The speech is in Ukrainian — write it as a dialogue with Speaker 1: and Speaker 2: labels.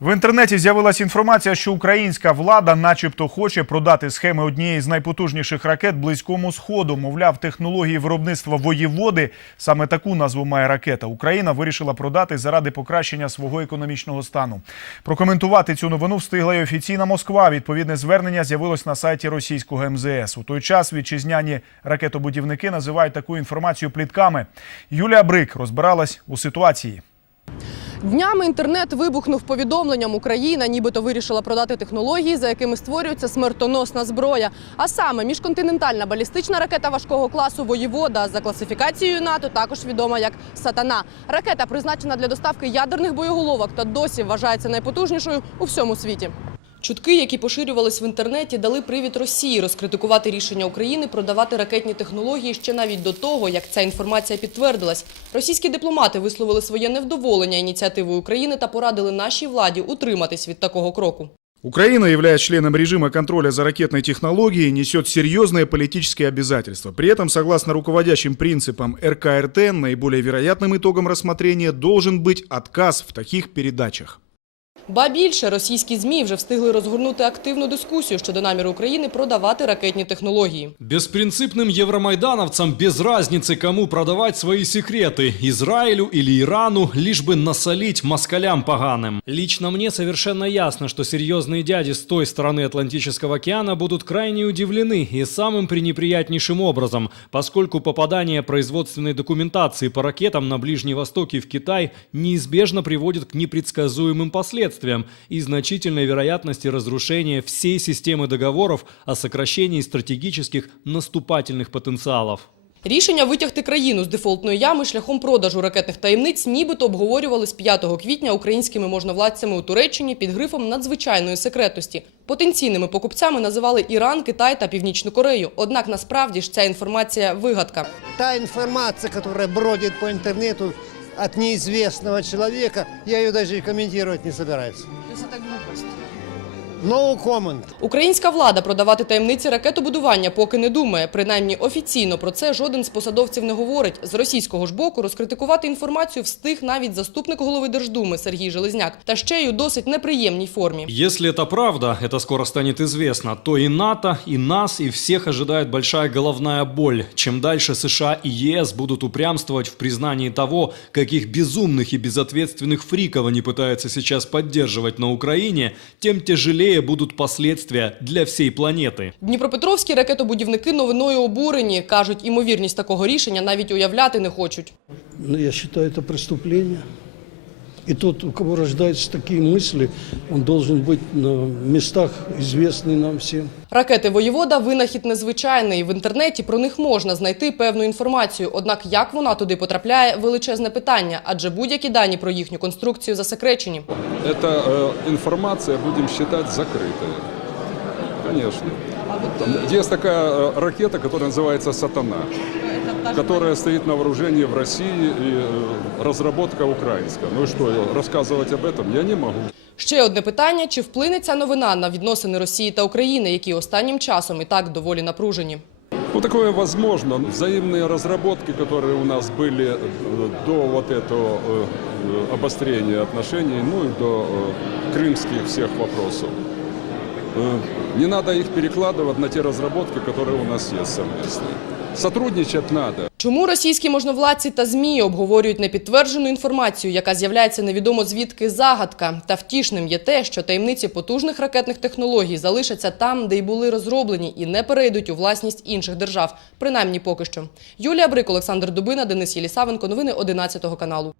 Speaker 1: В інтернеті з'явилася інформація, що українська влада, начебто, хоче продати схеми однієї з найпотужніших ракет близькому сходу. Мовляв, технології виробництва воєводи саме таку назву має ракета. Україна вирішила продати заради покращення свого економічного стану. Прокоментувати цю новину встигла й офіційна Москва. Відповідне звернення з'явилось на сайті російського МЗС. У той час вітчизняні ракетобудівники називають таку інформацію плітками. Юлія Брик розбиралась у ситуації.
Speaker 2: Днями інтернет вибухнув повідомленням. Україна нібито вирішила продати технології, за якими створюється смертоносна зброя. А саме міжконтинентальна балістична ракета важкого класу воєвода за класифікацією НАТО, також відома як Сатана. Ракета призначена для доставки ядерних боєголовок та досі вважається найпотужнішою у всьому світі. Чутки, які поширювались в інтернеті, дали привід Росії розкритикувати рішення України продавати ракетні технології ще навіть до того, як ця інформація підтвердилась. Російські дипломати висловили своє невдоволення ініціативою України та порадили нашій владі утриматись від такого кроку.
Speaker 1: Украина, являясь членом режима контроля за ракетной технологией, несет серьезные политические обязательства. При этом, согласно руководящим принципам РКРТ, наиболее вероятным итогом рассмотрения должен быть отказ в таких передачах.
Speaker 2: Ба більше російські змі вже встигли розгорнути активну дискусію щодо наміру України продавати ракетні технології.
Speaker 3: Беспринципным евромайдановцам без разницы, кому продавать свои секреты – Израилю или Ирану, лишь бы насолить москалям поганым. Лично мне совершенно ясно, что серьезные дяди с той стороны Атлантического океана будут крайне удивлены и самым пренеприятнейшим образом, поскольку попадание производственной документации по ракетам на Ближний Восток и в Китай неизбежно приводит к непредсказуемым последствиям и значительной вероятности разрушения всей системы договоров о сокращении стратегических наступательных потенциалов.
Speaker 2: Рішення витягти країну з дефолтної ями шляхом продажу ракетних таємниць нібито обговорювали з 5 квітня українськими можновладцями у Туреччині під грифом надзвичайної секретності. Потенційними покупцями називали Іран, Китай та Північну Корею. Однак насправді ж ця інформація вигадка.
Speaker 4: Та информация, которая бродит по интернету от неизвестного человека, я ее даже и комментировать не собираюсь. No comment.
Speaker 2: Українська влада продавати таємниці ракетобудування поки не думає. Принаймні офіційно про це жоден з посадовців не говорить. З російського ж боку розкритикувати інформацію встиг навіть заступник голови Держдуми Сергій Железняк. Та ще й у досить неприємній формі.
Speaker 3: Если это правда, это скоро станет известно, то и НАТО, и нас, и всех ожидает большая головная боль. Чем дальше США и ЕС будут упрямствовать в признании того, каких безумных и безответственных фриков они пытаются сейчас поддерживать на Украине, тем тяжелее будут последствия для всей планеты.
Speaker 2: Дніпропетровські ракетобудівники новиною обурені. Кажуть, імовірність такого рішення навіть уявляти не хочуть.
Speaker 5: Ну, я вважаю, це преступление. И тот, у кого рождаются такие мысли, он должен быть на местах, известный нам всем.
Speaker 2: Ракети воєвода винахід незвичайний. В інтернеті про них можна знайти певну інформацію. Однак як вона туди потрапляє величезне питання, адже будь-які дані про їхню конструкцію засекречені.
Speaker 6: Эта э, информация будем считать закрытой. Конечно. Там Есть такая э, ракета, которая называется «Сатана», которая стоит на вооружении в России и э, разработка украинская. Ну и что, рассказывать об этом я не могу.
Speaker 2: Ще одне питання: чи вплине ця новина на відносини Росії та України, які останнім часом і так доволі напружені?
Speaker 6: Ну, такое возможно. Взаимные разработки, которые у нас были э, до вот этого э, э, обострения отношений, ну и до э, крымских всех вопросов. Э, Не надо их перекладывать на те разработки, которые у нас есть совместные. Сотрудничать надо.
Speaker 2: Чому російські можновладці та змі обговорюють непідтверджену інформацію, яка з'являється невідомо звідки загадка? Та втішним є те, що таємниці потужних ракетних технологій залишаться там, де й були розроблені, і не перейдуть у власність інших держав, принаймні поки що. Юлія Брик, Олександр Дубина, Денис Єлісавенко. Новини 11 каналу.